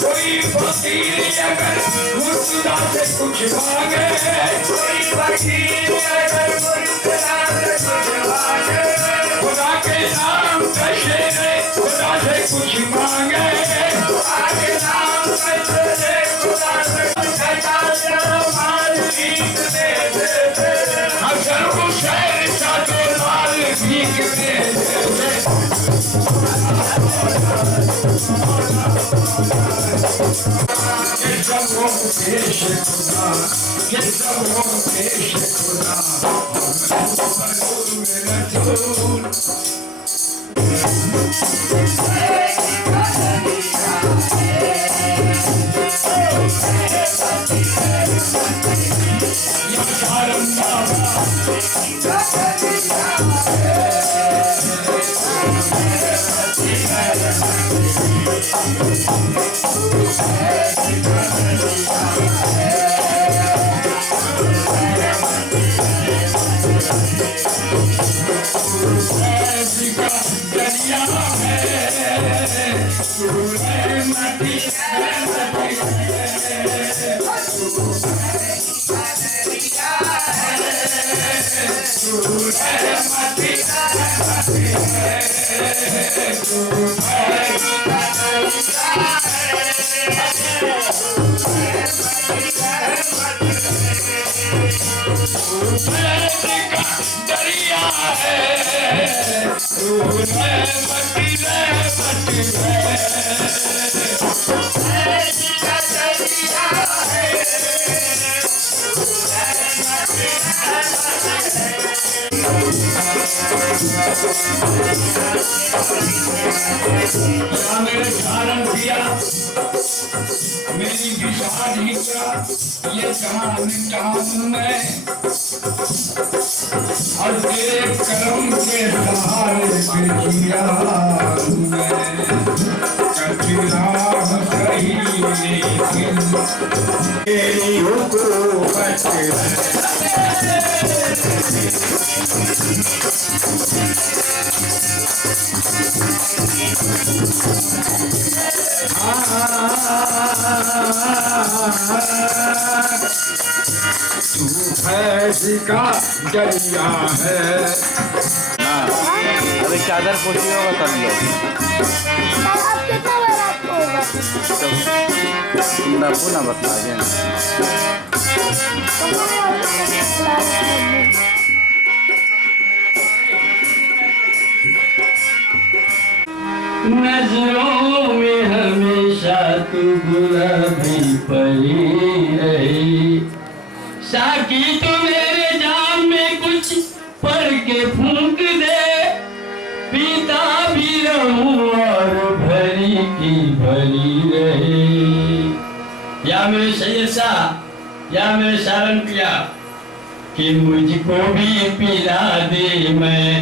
कोई फकीर अगर मुर्तजा से कुछ मांगे, कोई फकीर अगर मुर्तजा से कुछ मांगे, खुदा के नाम का शेर खुदा से कुछ मांगे, खुदा के नाम का शेर खुदा से मालिक दे दे, अगर वो शेर का तो मालिक दे दे। दरिया है मेरे धारण किया, मेरी विचार ही क्या, ये कहाँ हूँ मैं, और तेरे करम के सहारे पे जिया मैं, कभी राह कही लेकिन तेरी हुकूमत तू फैज का दरिया है। अभी चादर पोछी होगा तब लोग ना बता देना। नजरों में हमेशा तू गुलाबी पड़ी रही, साकी तू मेरे जाम में कुछ पढ़ के फूंक दे, पीता भी रहूं और भरी की भरी रहे। या मेरे सैयद शाह, या मेरे सारन पिया, कि मुझको भी पिला दे मैं,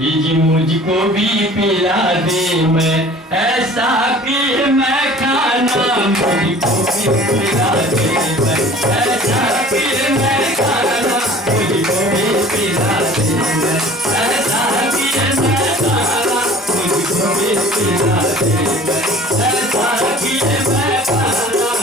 जी मुझको भी पिला दे मैं, ऐसा कि मैं खाना मुझको भी पिला दे मैं, ऐसा कि मैं खाना मुझको भी पिला दे मैं, ऐसा कि मैं खाना मुझको भी पिला दे मैं, ऐसा कि मैं खाना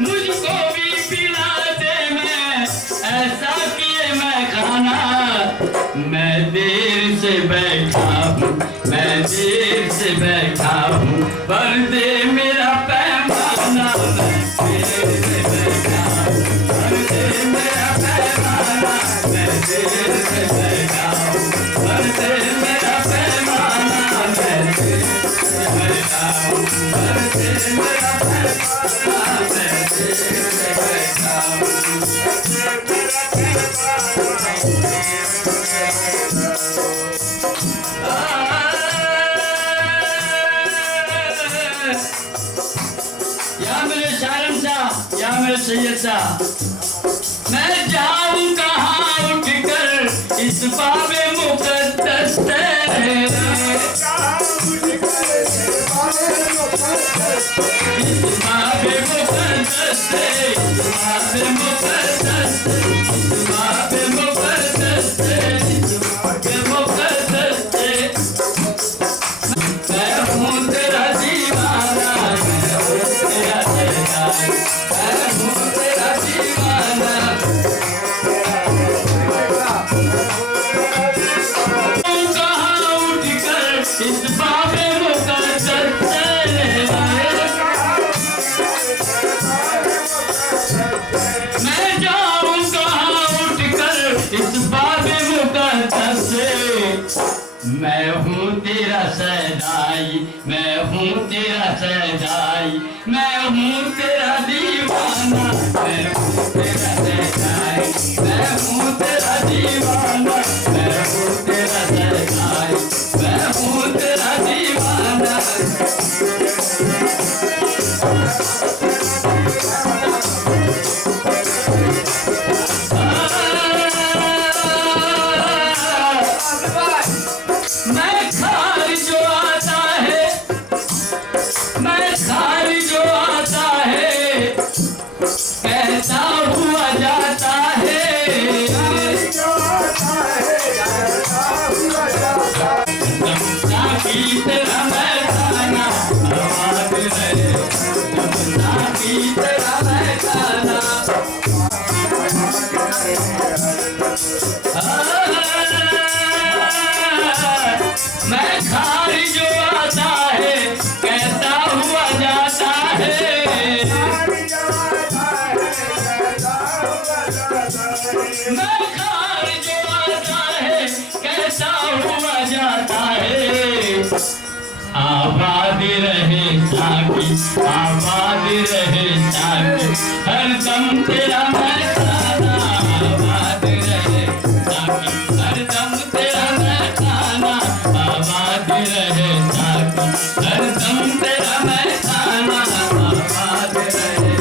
मुझको भी पिला दे मैं, ऐसा कि मैं खाना मैं देर से बैठा हूँ, मैं देर से बैठा हूँ, पर दे मेरा पैमाना, मैं देर से बैठा हूँ, पर दे मेरा पैमाना, मैं देर से बैठा हूँ, पर दे मेरा पैमाना, मैं देर से बैठा हूँ, पर दे मेरा पैमाना। आलम शाह या मेरे सैयद शाह, मैं जाऊं कहाँ उठकर इस बाबे मुकद्दस से, इस बाबे मुकद्दस से, इस बाबे मुकद्दस से, इस बाबे मुकद्दस से, इस बाबे मुकद्दस से। मैं हूँ तेरा दीवाना, मैं हूँ तेरा शहजाद, मैं हूँ तेरा दीवाना। कहाँ उठकर इस बाबे मुकद्दस से, मैं जाऊँ कहाँ उठकर इस बाबे मुकद्दस से। मैं हूँ तेरा सदाई, मैं हूँ तेरा सदाई, मैं हूँ तेरा दीवाना, मैं हूँ तेरा सदाई, मैं हूँ तेरा दीवाना, मैं हूँ तेरा सदाई, मैं हूँ तेरा दीवाना। मैं खारी जो आता है, मैं खारी जो आता है, कहता हुआ जाता है, तमन्ना की तेरा मैं खाना आबाद रहे, तमन्ना की तेरा मैं खाना। मैं खारी जो आता है, कहता हुआ जाता है, मैं खारी जो आता है, कहता हुआ जाता है। आबाद रहे साकी, आबाद रहे साकी, हर दम तेरा मैं खाना आबाद रहे साकी, हर दम तेरा मैं खाना आबाद रहे साकी, हर दम तेरा मैं खाना आबाद रहे।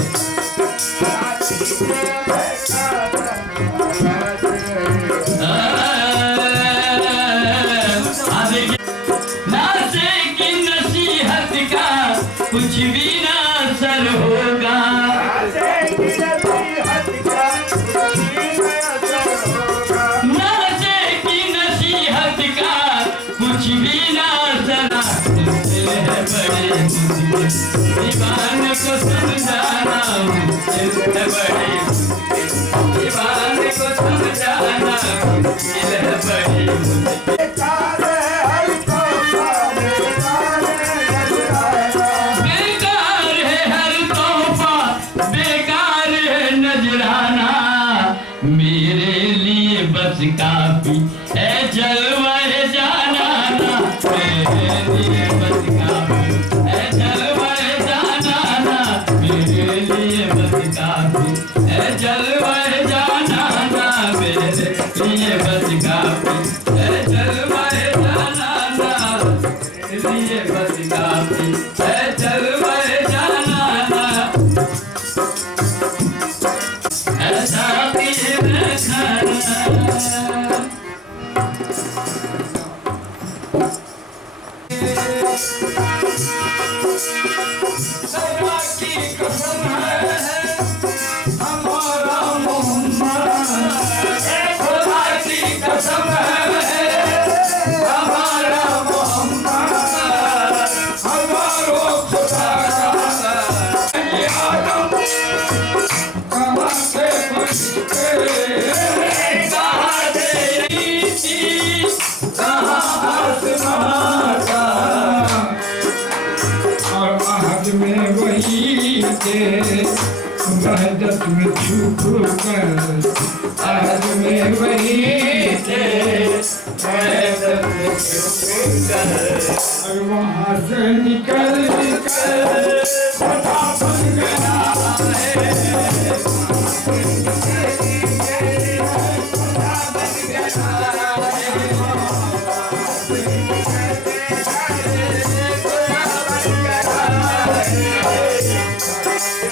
नाज़े की नसीहत का कुछ भी ना असर होगा, नाज़े की नसीहत का कुछ भी ना असर। मुश्किल है बड़ी मुश्किल दीवाने को समझाना, मुश्किल है बड़ी मुश्किल दीवाने को समझाना, मुश्किल है बड़ी मुश्किल। मेरे लिए बस काफी है जलवाए जाना, मेरे लिए बस काफी है जलवाए जाना, मेरे लिए बस काफी है जलवाए जाना, मेरे लिए बस काफी है जलवाए जाना, मेरे लिए बस काफी है जलवाए जाना। ऐसा वहदत में छुप कर आज में वही थे, वहदत में छुप कर और वहाँ से निकल निकल खुदा बन गया है, खुदा बन गया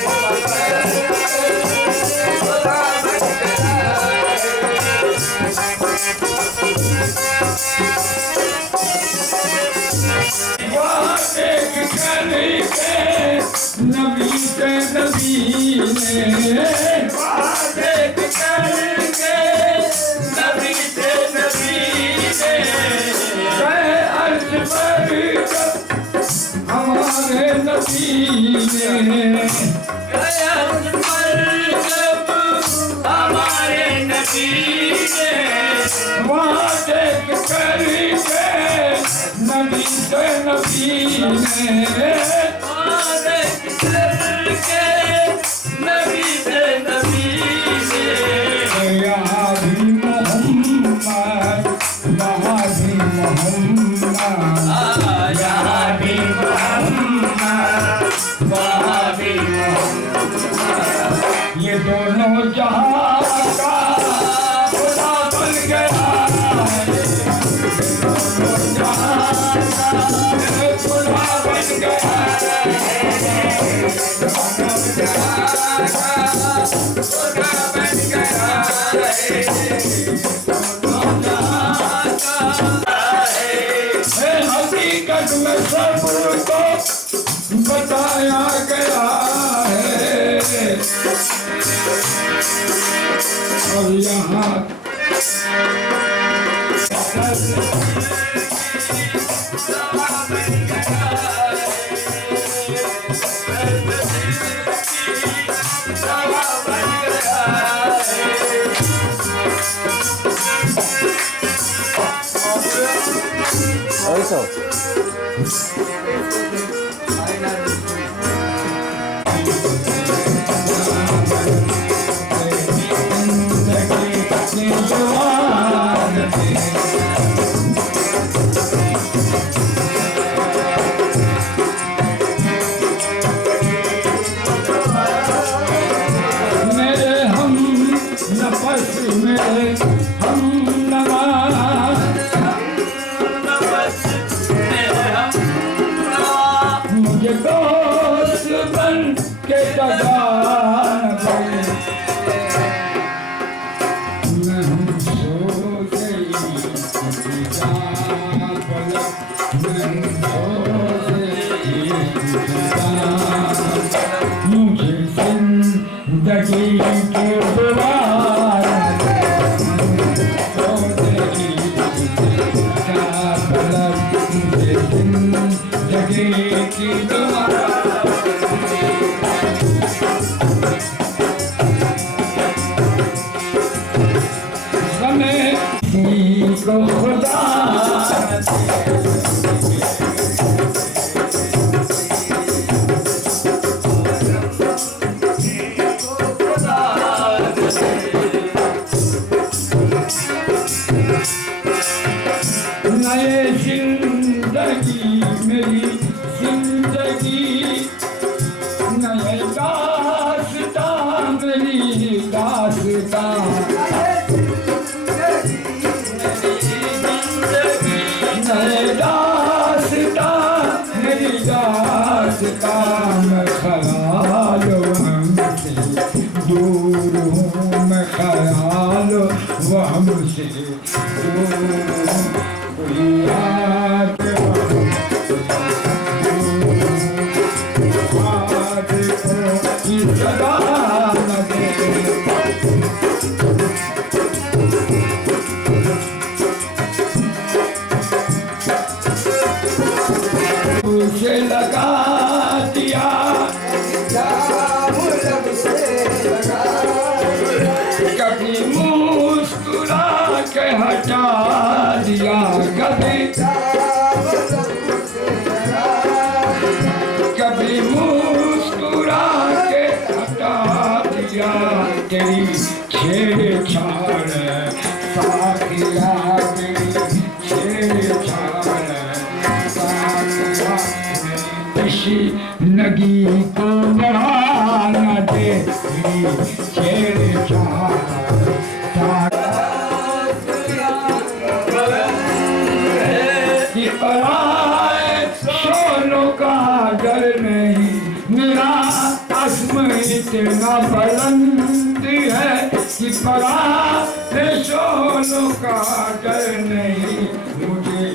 है। के नबी से नबी ने वादे करके नबी से नबी ने गए अर्ज पर हमारे नबी ने गए अर्ज पर जब हमारे नबी ने वादे करके नबी से नबी ने वादे करके नबी से नबी ने यहाँ भी मोहम्मद वहाँ भी मोहम्मद यहाँ भी मोहम्मद वहाँ भी मोहम्मद ये दोनों जहाँ का खुदा बन गया है। दोनों जहाँ का खुदा बन गया है। दोनों जहाँ का खुदा बन गया है। दोनों जहाँ का है। हकीकत में सबको बताया गया है। और यहाँ Eso. मेरे हम नफस मेरे हम नवाज मुझे दोस्त बन के जगान पड़े मैं हम सो गई पलक मैं सो गई मुझे जिंदगी के द्वार सो गई पलक मुझे जिंदगी की द्वार हमें को खुदा नए जिंदगी मेरी जिंदगी नए दास्तां मेरी दास्तां नए दास्तां मेरी दास्तां मैं ख्याल हमसे दूर हूँ मैं ख्याल हमसे दूर हूँ कोई याद सदा लगे उसे लगा दिया कभी मुस्कुरा के हटा दिया कभी मुस्कुरा के हटा दिया तेरी छेड़छाड़ साथिया तेरी छेड़छाड़ साथिया किसी नगी को बढ़ा न दे छेड़छाड़ सोनों का डर नहीं मेरा आसम इतना बुलंद है कि परा सोनों का डर नहीं मुझे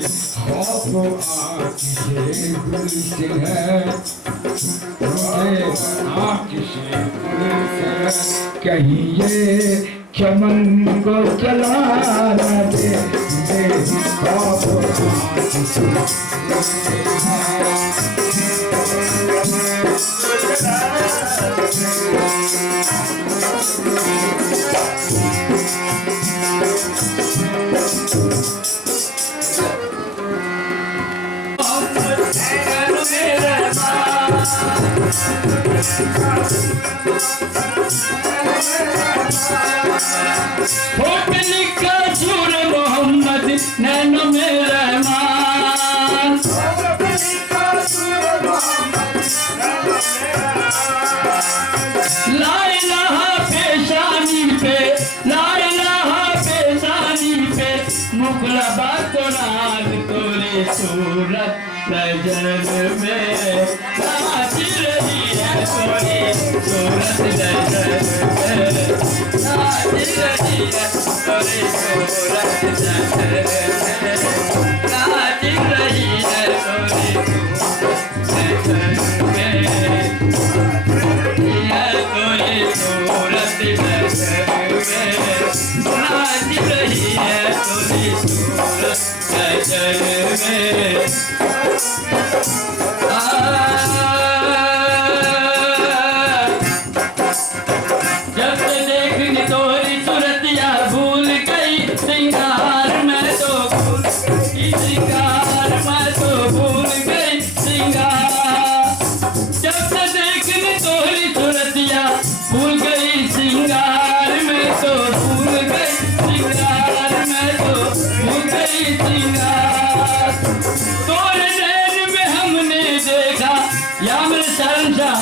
खौफ आँख से गुलसे है, मुझे आँख से गुलसे, कहीं ये चमन को चला न दे, खौफ आँख से गुलसे है। मोहम्मद नैनो में रहमान, ला इलाहा पेशानी पे, ला इलाहा पेशानी पे, मुखलबा कुरान तोरी सूरत नजर में नाच रही है, तोरी सूरत नजर में नाच रही है, तोरी सूरत नजर में नाच रही है, तोरी सूरत नजर में तोरी सूरत नजर में नाच रही है, तोरी सूरत नजर में। जब से देखनी तोरी सूरतिया भूल गई सिंगार, मैं तो भूल गई सिंगार, मैं तो भूल गई सिंगार। जब से देखनी तोरी सूरतिया भूल गई सिंगार, मैं तो भूल गई सिंगार, मैं तो भूल गई सिंगार। तोरे नैन में हमने देखा या मेरे शर्मशाह,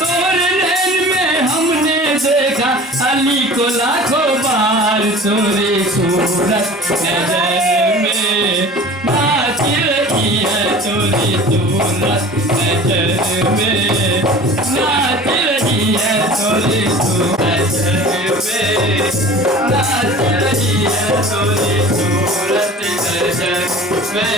तोरे नैन में हमने देखा अली को लाखों बार, तोरी सूरत नजर में नाच रही है, तोरी सूरत नजर में नाच रही है, तोरी सूरत नजर में नाच रही है, तोरी सूरत नजर में।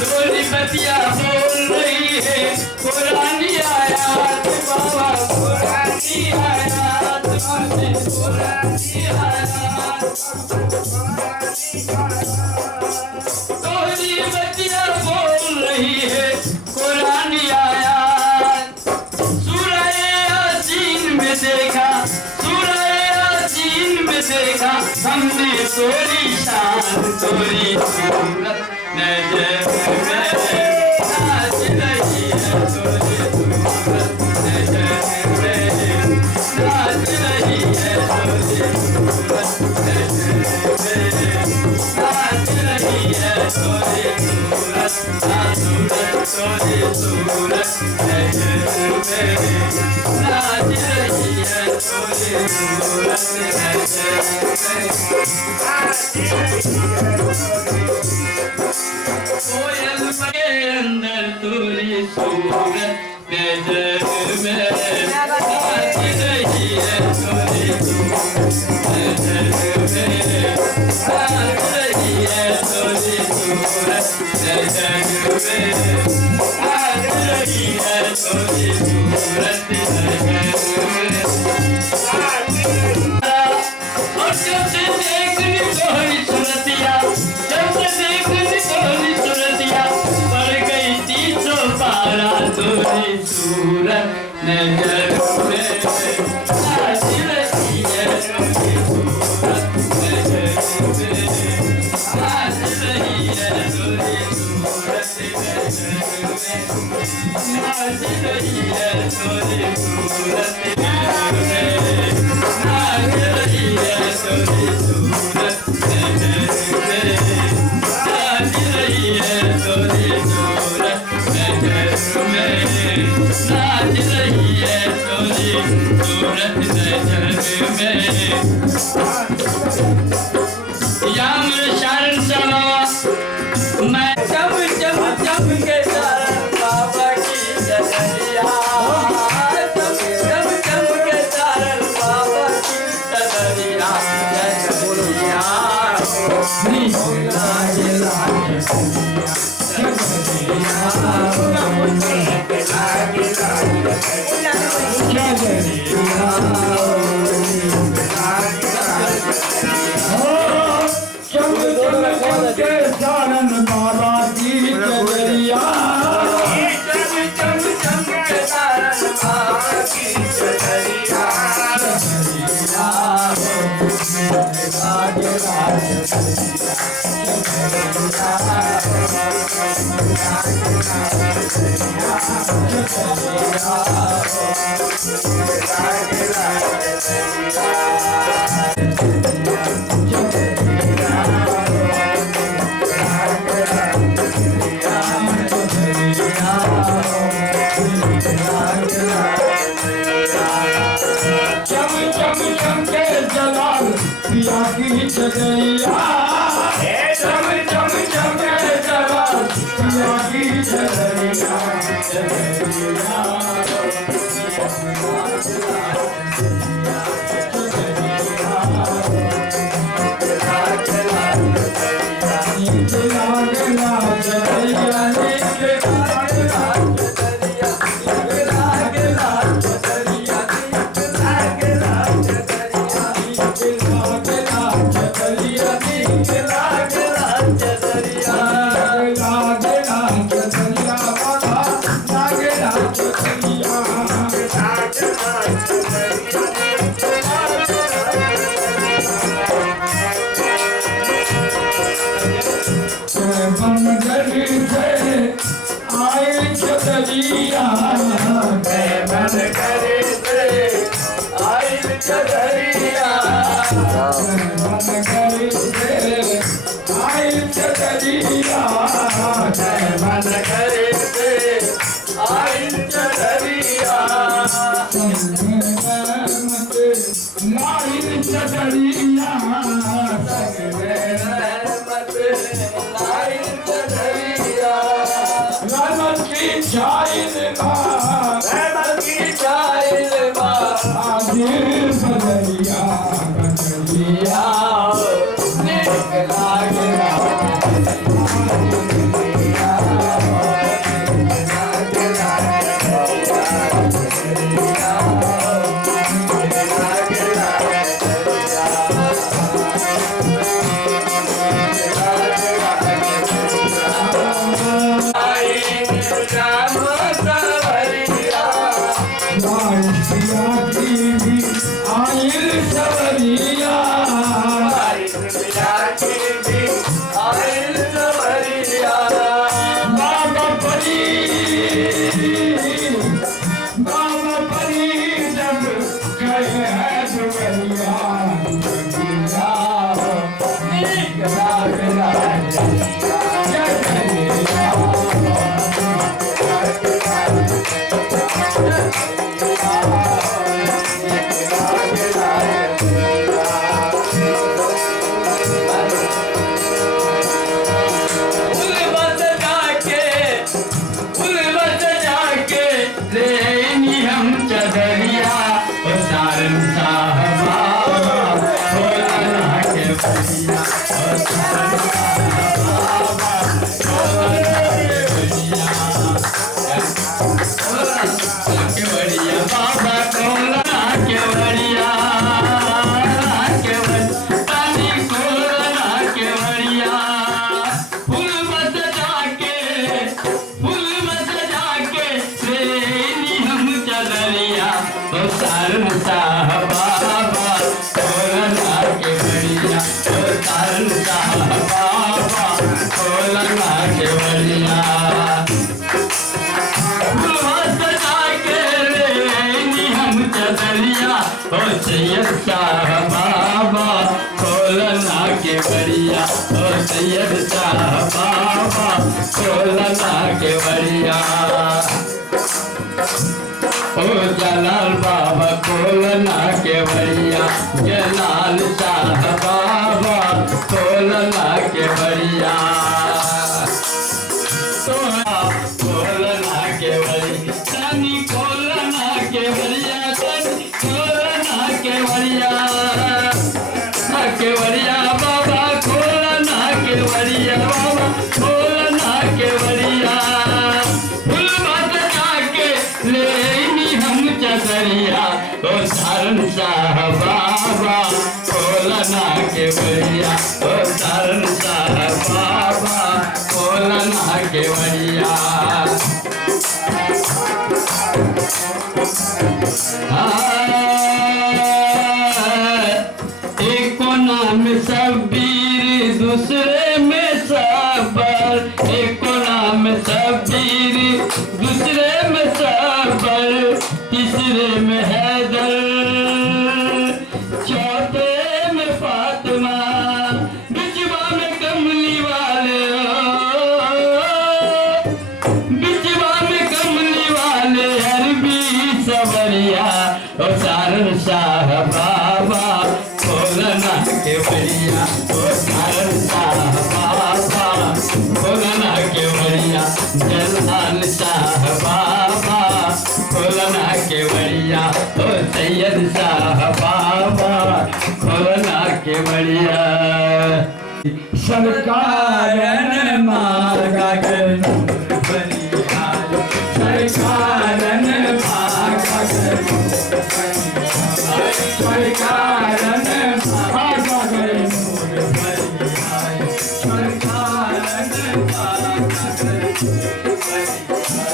तोरी बतिया बोल रही है कुरानी आयात, बाबा कुरानी आयात, बाबा कुरानी आयात। तोरी बतिया बोल रही है कुरानी आयात, सूरह यासीन में देखा, सूरह यासीन में देखा हमने तोरी शान, तोरी सूरत नजर में नाच रही है, तोरी सूरत नजर में नाच रही है, तोरी सूरत नजर में नाच रही है, तोरी सूरत तोरी सूरत नजर में नाच रही है, तोरी सूरत नजर में। कोयल के अंदर तोरी सूरत नजर में नाच रही है, तोरी सूरत नजर में नाच रही है, तोरी सूरत नजर में नाच रही है, तोरी सूरत नजर में। और जब से देखनी तोरी सूरतिया, जब से देखनी तोरी सूरतिया, पड़ गई 300 पारा, तोरी सूरत नजर में नाच रही है, तोरी सूरत नजर में नाच रही है, तोरी सूरत नजर में नाच रही है, तोरी सूरत नजर में नाच रही है, तोरी सूरत नजर में नाच रही है, तोरी सूरत नजर में नाच रही है, तोरी सूरत नजर में। या मेरे शारन समा मैं जब जब जब के शरण बाबा की जगरिया, जब जब सारन बाबा की चदरिया चम चम चमके जलाल पिया की चदरिया चम चम चमके जलाल पिया की चदरिया सैयद शाह बाबा खोलना के बढ़िया ओ जलाल बाबा खोलना के बढ़िया जलाल शाह बाबा खोलना के बढ़िया खोलना के बढ़िया तनी खोलना के बढ़िया तनी खोलना के बढ़िया बाबा खोलना के बढ़िया बाबा साहब बाबा खोलना के बढ़िया, ओ सारन साहब बाबा खोलना के बढ़िया। एक नाम शब्बीर दूसरे में सबर, एक नाम शब्बीर दूसरे में सबर, तीसरे में हैदर, चौथे में फातिमा, बिचवा में कमली वाले, बिचवा में कमली वाले अरबी सवरिया, ओ सारन शाह बाबा खोलना के बढ़िया, ओ सारन शाह बाबा खोलना के बढ़िया, जलाल शाह बाबा खोलना के बढ़िया, ओ सैयद शाह बाबा खोलना के बढ़िया। सरकार ने मांगा कर नूर बलिया, सरकार ने मांगा कर नूर बलिया, सरकार ने मांगा कर नूर बलिया, सरकार ने मांगा कर नूर बलिया,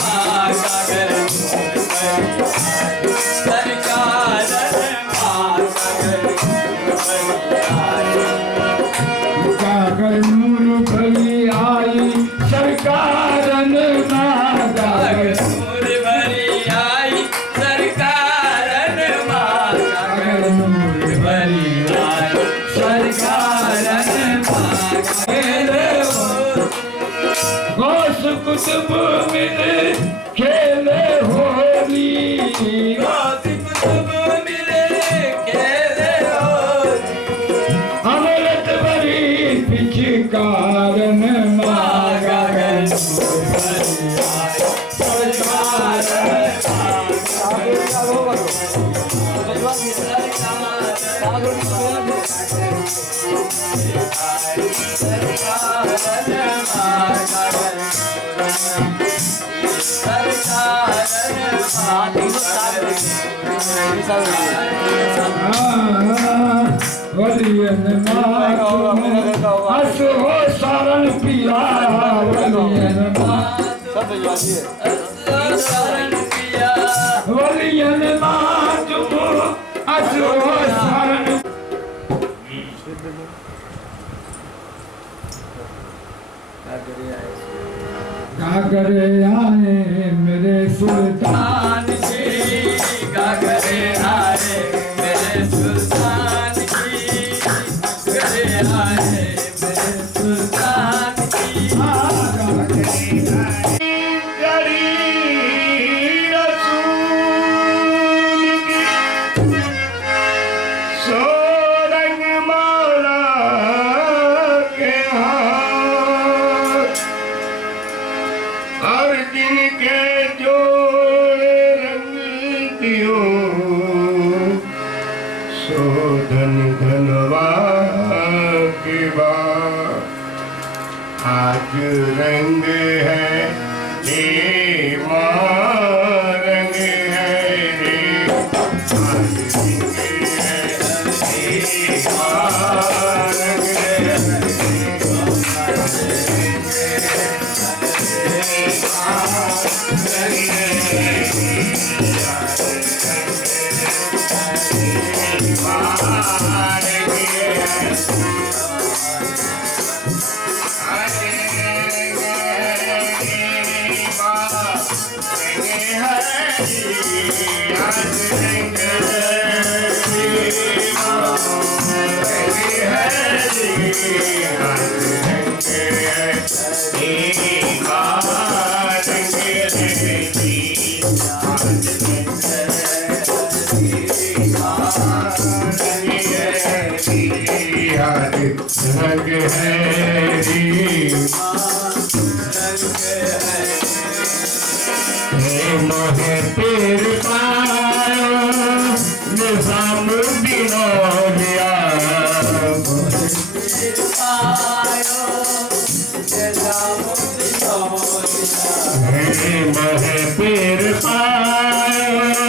मांगा कर नूर बलिया, सरकार ने मांगा कर नूर भरी आई, सरकार ने मांगा कर नूर भरी आई, सरकार ने मांगा कर नूर भरी आई, सरकार ने मांगा कर गौस कुतुब मिले खेले होली, गौस कुतुब मिले खेले होली, अमृत भरी पिचकार ने मांगा कर नूर भरी आई, सरकार ने मांगा असो सारण पिया, वलियन मातु असो सारण। गागरे आए मेरे सुल्तान जी, गागरे आए मेरे सुल्तान जी, गागरे आए मेरे सुल्तान जी, गागरे आए आज रंग है रे माँ, रंग है रे, आज रंग है रे माँ, रंग है रंग है मोहे तेर पायो निजामुद्दीन औलिया, मोहे तेर पायो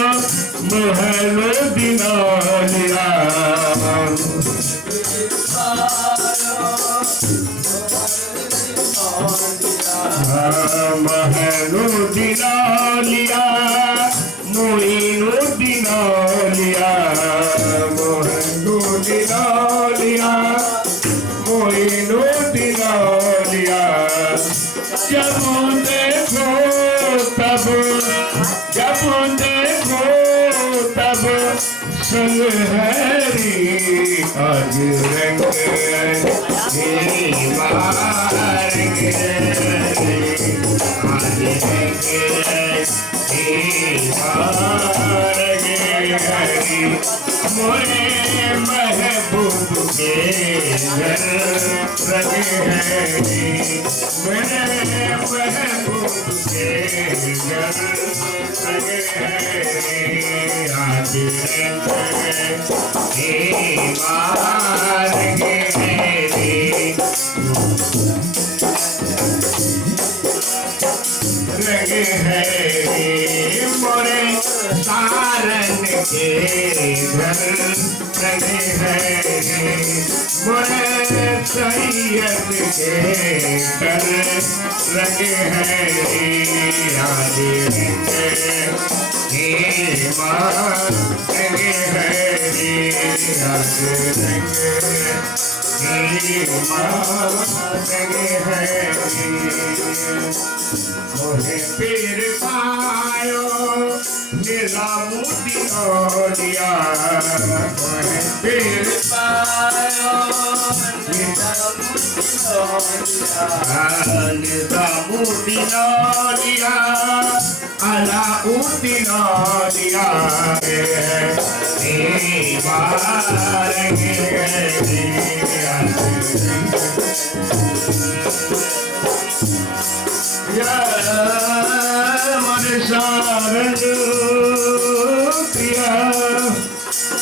महनुद्दीना लिया मोइनुद्दीना लिया मोइनुद्दीना लिया मोइनुद्दीना लिया जब देखो तब संग हरी आज रंग मारेंगे आज हरी मोरे महबूब के घर रंग हरी मेरे महबूब के घर रंग हरी आज मारेंगे रंग है मोरे सारन के घर रंग है मोरे सैयद के घर रंग है आज रंग है आज मोहे पीर पायो निजामुद्दीन औलिया मोहे पीर पायो निजामुद्दीन औलिया अलाउद्दीन औलिया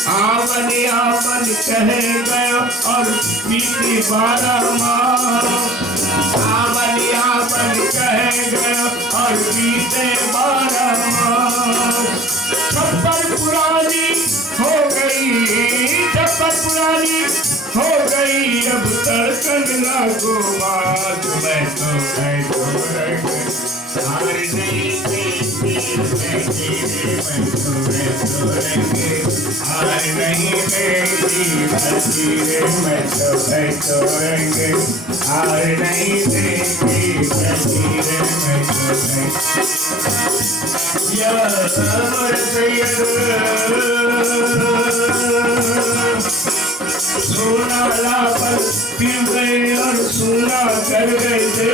आवन आवन कह गया और बीती 12 मास आवन आवन कह गया और बीते 12 मास छप्पर पुरानी हो गई छप्पर पुरानी हो गई अब तड़कन ना गोबाद मैं तो हार नहीं हार नहीं देती बचीरे मैं तो रहेंगे हार नहीं देती बचीरे मैं तो सोना लापन पीव गए और सोना कर गए थे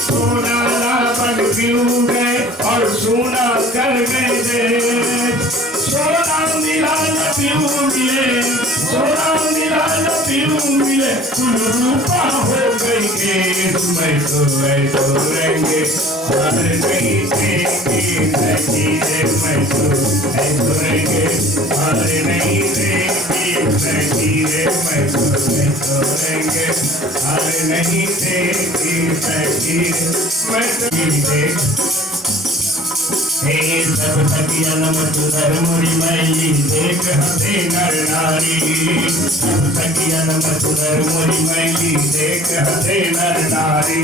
सोना लापन पीव गए और सोना कर गए थे सोना मिला न पीव मिले सोना मिला न पीव मिले कुल रूपा हो गई के मैं तो रहेंगे हार नहीं देंगे नतीजे मैं तो रहेंगे हार नहीं देंगे नतीजे मैं तो रहेंगे हार नहीं देंगे नतीजे मैं तो हे सब सखियन मधुर मुरी मैली देख हसे नर नारी सब सखियन मधुर मुरी मैली देख हसे नर नारी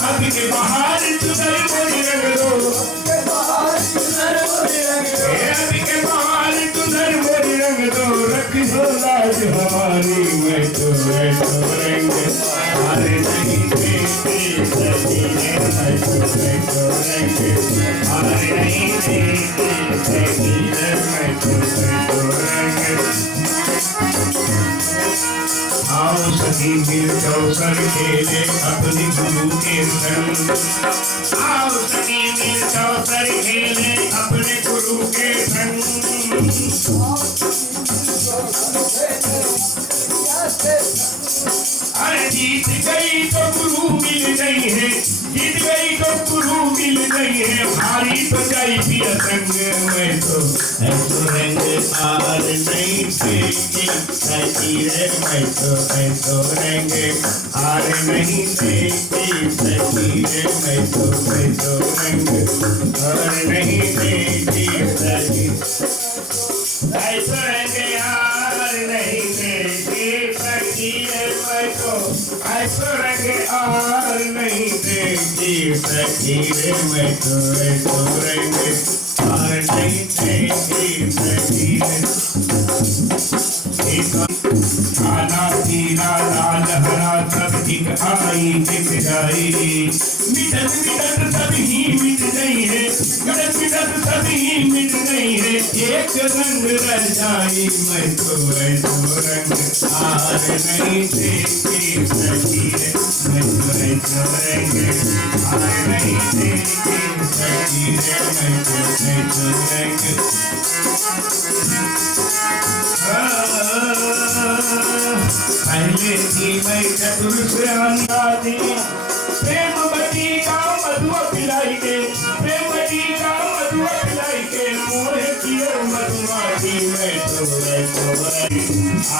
अब के बाहर तुझे मोरी रंग दो अब के बाहर तुझे मोरी रंग दो रख दो लाज हमारी मैं तो रहेंगे हार नहीं देते सजीने मैं तो रहेंगे हार नहीं देते सजीने मैं तो रहेंगे आओ सखी मिल चौसर खेले अपने गुरु के संग आओ सखी मिल चौसर खेले अपने गुरु के संग अरे जीत गई तो गुरु मिल गई है जीत गई तो गुरु मिल गई है भारी तो जाई पिया संग मैं तो रंग हार नहीं देगी सजीरे मैं तो रहेंगे हार नहीं देगी सजीरे मैं तो रहेंगे हार नहीं देगी सजीरे मैं तो रहेंगे हार नहीं देगी सखी रे मैं तो ऐसो रंग और नहीं देखी सखी रे मैं तो ऐसो रंग और नहीं देखी सखी रे खाना पीना लाल हरा सब ठीक आई दिख जाई मिटत मिटत सब ही मिट गई है मिटत मिटत सब ही मिट गई है एक रंग रह जाई मैं तो ऐसो रंग हार नहीं देखी सखी रे मैं तो ऐसो रंग हार नहीं देखी सखी रे मैं तो ऐसो रंग पहले थी मैं चतुर से अंदाजी प्रेम बटी का मधुआ पिलाई के प्रेम बटी का मधुआ पिलाई के मोहे कियो मधुमाती मैं तो आए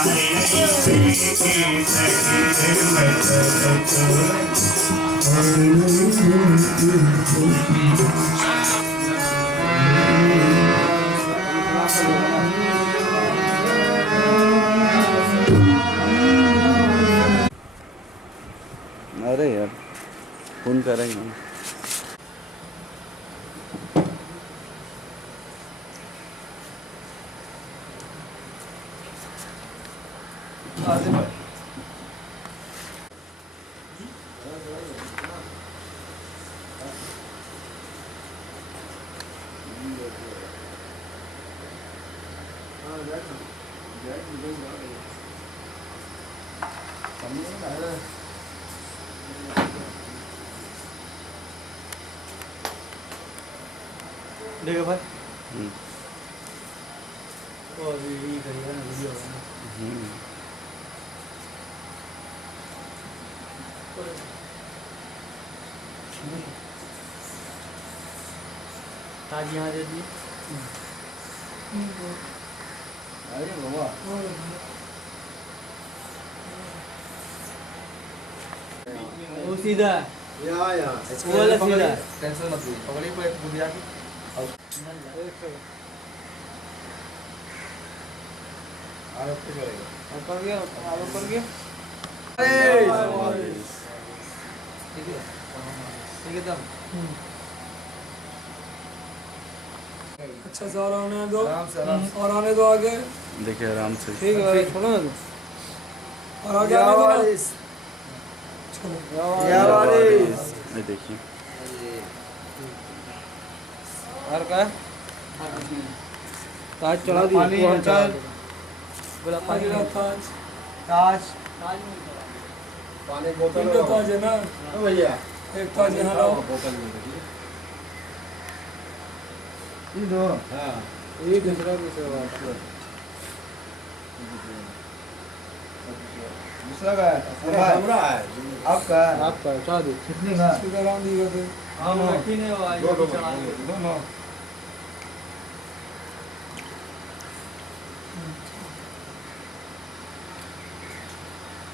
नहीं देखी सखी रे मैं तो अरे यार फोन करेंगे हम। देखो भाई हम्म। और भी करिए ना वीडियो ताज यहाँ दे दिए अरे बाबा वो सीधा या वो वाला सीधा टेंशन मत लीजिए पकड़िए पर बुढ़िया की आगे पे करेगा ऊपर गया आगे ऊपर गया अरे ठीक है तब अच्छा से और आने दो आराम से और आने दो आगे देखिए आराम से। ठीक है छोड़ो ना और आगे आने दो ना। या वारिस ये देखिए और का ताज चढ़ा दिया पानी वहाँ चढ़ा चढ़ा बोला आगे पानी का ताज ताज पानी बोतल तीन का ताज है ना ओ भैया एक ताज यहाँ लाओ बोतल में देखिए ये दो हां ये दूसरा बात दूसरा का है हमरा है आपका आपका चढ़ा दो कितने का सीधा राम दी करते हाँ बैठी नहीं हुआ दो चढ़ा दो दोनों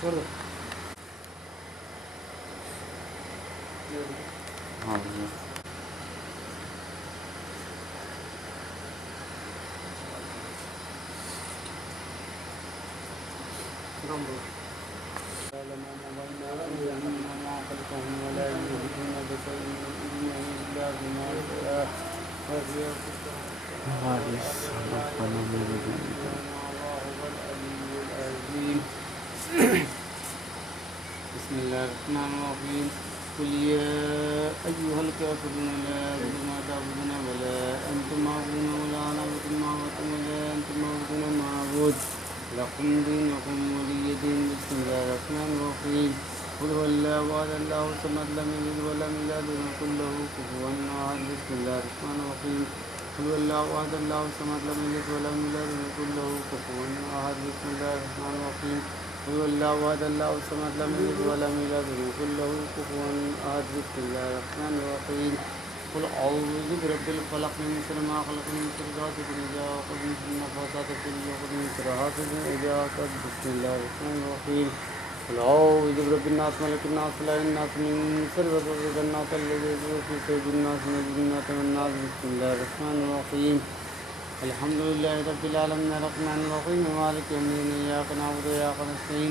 छोड़ दो हाँ भैया। बिस्मिल्लाहिर्रहमानिर्रहीम कुल या अय्युहल काफिरून ला अअबुदु मा तअबुदून वला अंतुम अअबुदून वला अना अअबुदु मा तअबुदून वला अंतुम अअबुदून मा अअबुदु लकुम दीनुकुम वलिय दीन बिस्मिल्लाहिर्रहमानिर्रहीम कुल हुवल्लाहु अहद अल्लाहु समद लम यलिद वलम यूलद वलम यकुल लहु कुफुवन अहद बिस्मिल्लाहिर्रहमानिर्रहीम कुल हुवल्लाहु अहद अल्लाहु समद लम यलिद वलम यूलद वलम यकुल लहु कुफुवन अहद बिस्मिल्लाहिर्रहमानिर्रहीम कुल हुवल्लाहु अहद अल्लाहु समद लम यलिद वलम यूलद वलम यकुल लहु कुफुवन अहद बिस्मिल्लाहिर्रहमानिर्रहीम कुल अऊज़ु बिरब्बिल फलक मिन शर्रि मा खलक़ मिन शर्रि गासिकिन इज़ा वक़ब मिन शर्रि नफ़ासाति फ़िल उक़द मिन शर्रि हासिदिन इज़ा हसद बिस्मिल्लाहिर्रहमानिर्रहीम कुल अऊज़ु बिरब्बिन नास मलिकिन नास इलाहिन नास मिन शर्रि वसवासिल नास अल्लज़ी युवस्विसु फ़ी सुदूरिन नास मिनल जिन्नति वन नास बिस्मिल्लाहिर्रहमानिर्रहीम अल्हम्दुलिल्लाहि रब्बिल आलमीन अर्रहमानिर्रहीम मालिकि यौमिद्दीन इय्याका नअबुदु व इय्याका नस्तईन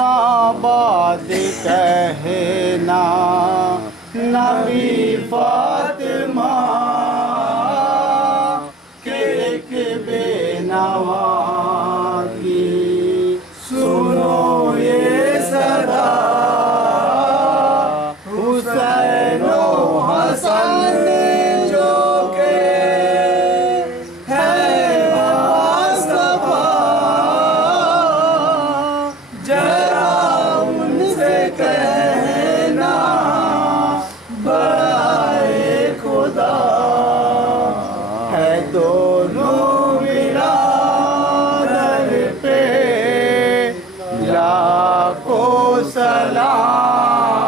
आबाद कहना नबी फातिमा के एक बेनवा की सुनो ये सदा हुसैन हसन जो के है मुस्तफा जरा उनसे कहना बड़ाए खुदा है दोनों बिरादर पे लाखों सलाम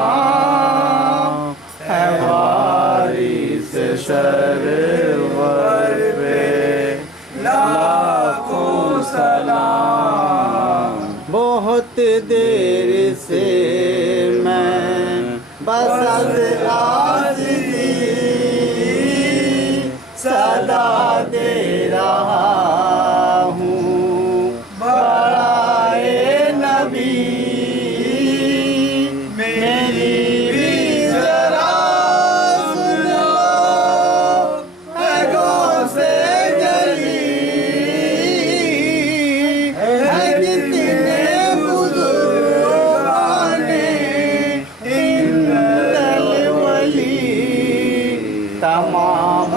है वारिस सरवर पे लाखों सलाम। बहुत देर से मैं बस आज़दी सदा दे रहा हूँ बड़ाए नबी मेरी भी जरा सुन लो है गौसे जली है कितने बुजुर्गाने इंदल वली तमाम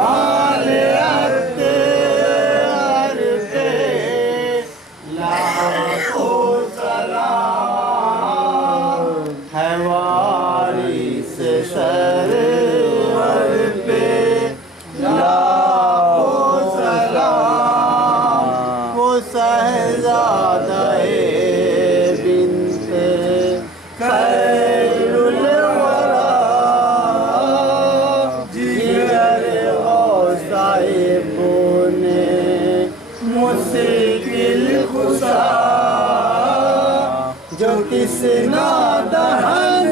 जो किसना दहन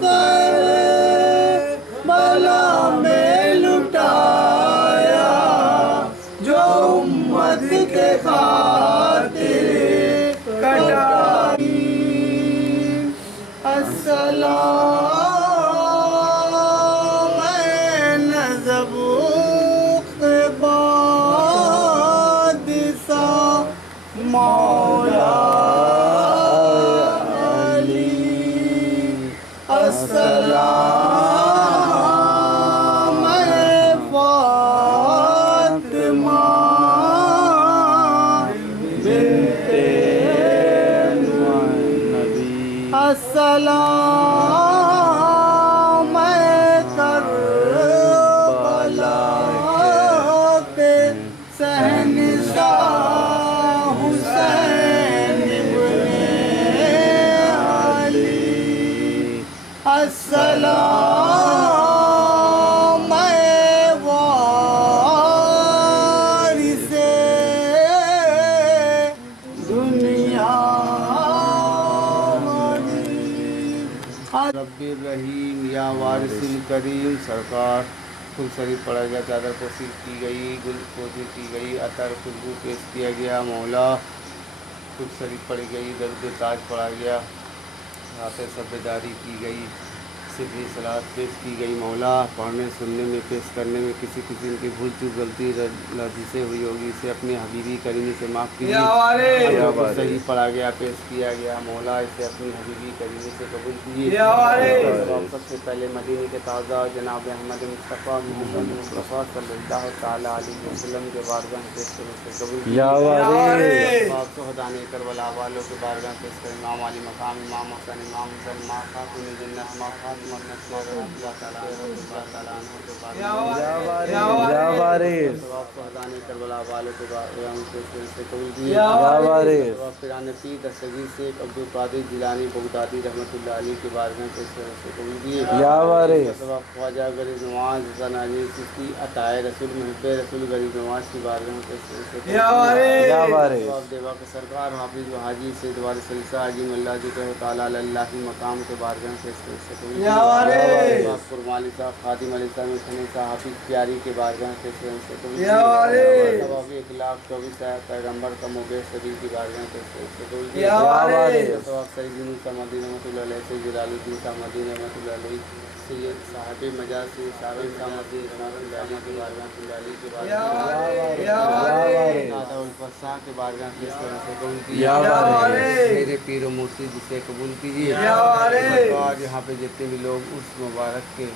कर बला में लुटाया जो उम्मत के खातिर कटाई। अस्सलाम नज़बूक़ बादिसा मौला अस्सलाम फ़ातिमा बिन्ते नबी। अस्सलाम करबला के शहंशाह हुसैन इब्ने अली। अस्सलाम वारिसे दुनिया रब्बी रहीम या वारिसिल करीम। सरकार फुल शरीफ पढ़ा गया, चादर पोशीद की गई, गुल पोशीद की गई, अतर खुशबू पेश किया गया मौला। फुल शरीफ पढ़ी गई, दर्द ताज पढ़ा गया, रात सब्बेदारी की गई, सिद्धि सलात पेश की गई मौला। पढ़ने सुनने में पेश करने में किसी किस्म की भूल चूक गलती लर्जी से हुई होगी, इसे अपनी हबीबी करीमी से माफ़ कीजिए। सही पढ़ा गया, पेश किया गया मौला, इसे अपनी हबीबी करीमी से कबूल कीजिए। सबसे पहले मदीने के ताज़ा जनाब अहमद मुस्तफ़ा मुस्तफ़ा सल्लल्लाहु तआला अलैहि वसल्लम के बारगाह पेश करने से कबूल कीजिए। करबला वालों के बारगाह पेश करें इमाम अली मकाम, इमाम हुसैन, इमाम हुसैन, माँ खातून जन्नत, माँ खातून करबला वालों के बारगाह पेश करने से कबूल कीजिए। शेख अब्दुल कादिर जिलानी बगदादी रहमतुल्लाह अलैह के बारगाह पेश करने से कबूल कीजिए। ख्वाजा गरीब नवाज ज़नानी सिस्ती अताए रसूल महब रसूल गरीब नवाज की बारगाह पेश करने से देवा के सरकार हाफिज हाजी सैयद वारिस सलीसा हाजी मल्ला जी के ताला अल्लाह मकाम के बारगाह पेश करने से कबूल कीजिए। कुरमालिसा खादिम अलीसा में खनीसा हाफिज प्यारी के बारगाह पेश करने से कबूल कीजिए। 1,24 पैगम्बर का मुबे सदी की बारगाह पेश करने से कबूल कीजिए। सईद मदीन रहमतुल्लाह अलैह, सैयद जलालुद्दीन शाह मदीन रहमतुल्लाह अलैह, सैयद साहिब मजाज से साबिर शाह मदीन रहमतुल्लाह अलैह के बारगाह के बारगाह के बारगाह पेश करने से कबूल कीजिए। मेरे पीर व मुर्शिद जिसे कबूल कीजिए। और यहाँ पे जितने भी लोग उस मुबारक के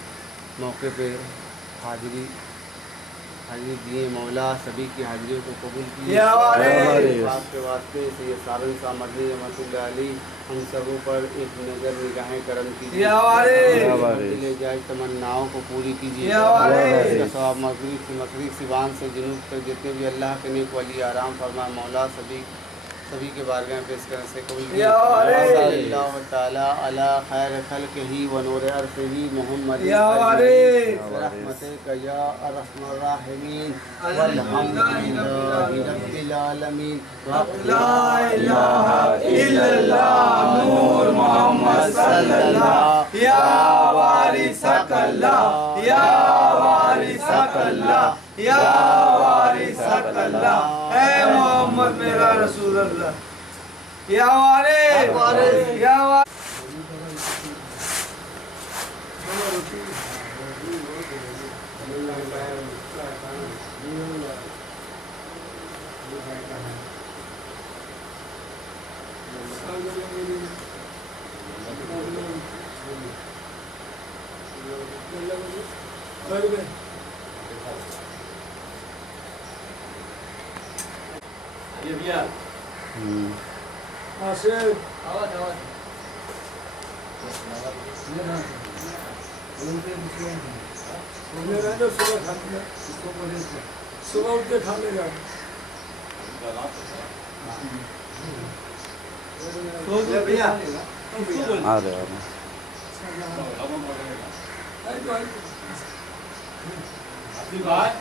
मौके पे हाजिरी दिए मौला, सभी की हाजिरियों को कबूल कीजिए। आपके वास्ते सैयद साबिर शाह मदनी रहमतुल्लाह अलैह हम सबों पर एक नज़र निगाहें करम कीजिए। जायज़ तमन्नाओं को पूरी कीजिए। सवाब मगरिब से सिवान से जुनूब तक जितने भी अल्लाह के नेक वली आराम फरमाए मौला, सभी सभी के बारगाह में पेश करने से कबूल या वारे। अल्लाह ताला अला खैर खल्क़िही व नूर अर्शिही मोहम्मद या वारे। रहमतिका या अरहमर राहिमीन वल्हम्दुलिल्लाहि रब्बिल आलमीन ला इलाहा इल्लल्लाह नूर मोहम्मद सल्लल्लाह या वारिसकल्लाह या वारिसकल्लाह या वारिसकल्लाह ऐ मोहम्मद मेरा रसूल अल्लाह या वारिस या वारिस ये भैया आसिफ आवाज आवाज मेरा जो सुबह खाते हैं सुबह उठ के खा लेगा भैया आ रहे हैं अपनी बात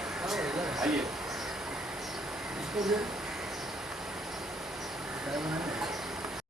आइए इसको